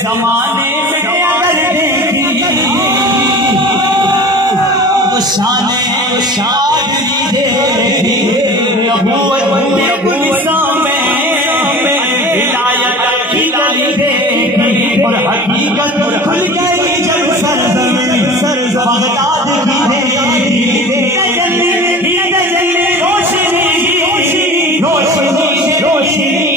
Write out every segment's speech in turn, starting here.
ज़माने में अगर देखी तो शाने शादी देखी नबूवत गुलिस्तान में विलायत की गली देखी और हकीकत खुल गई जब सरज़मीन बगदाद की देखी रोशनी रोशनी रोशनी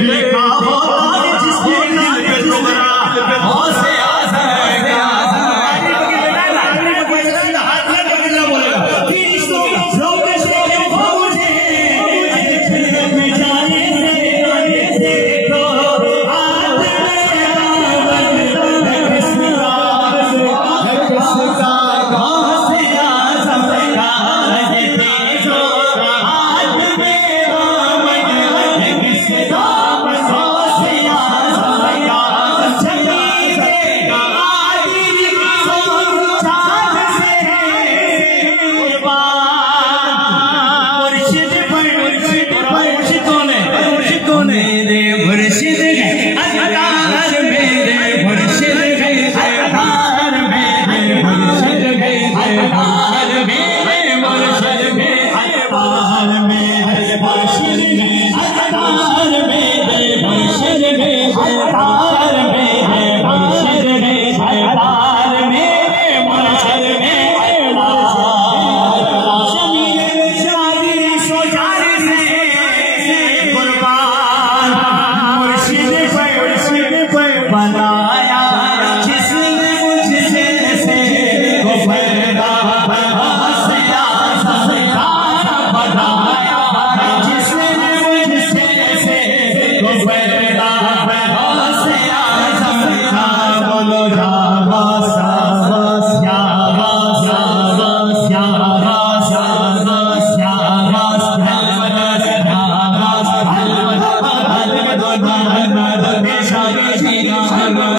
लिखा होता है जिसके दिल पे तुम्हारा हौसले बनाया जिसने मुझसे को पैदा बनाया जिसने मुझसे को पैदा बोलो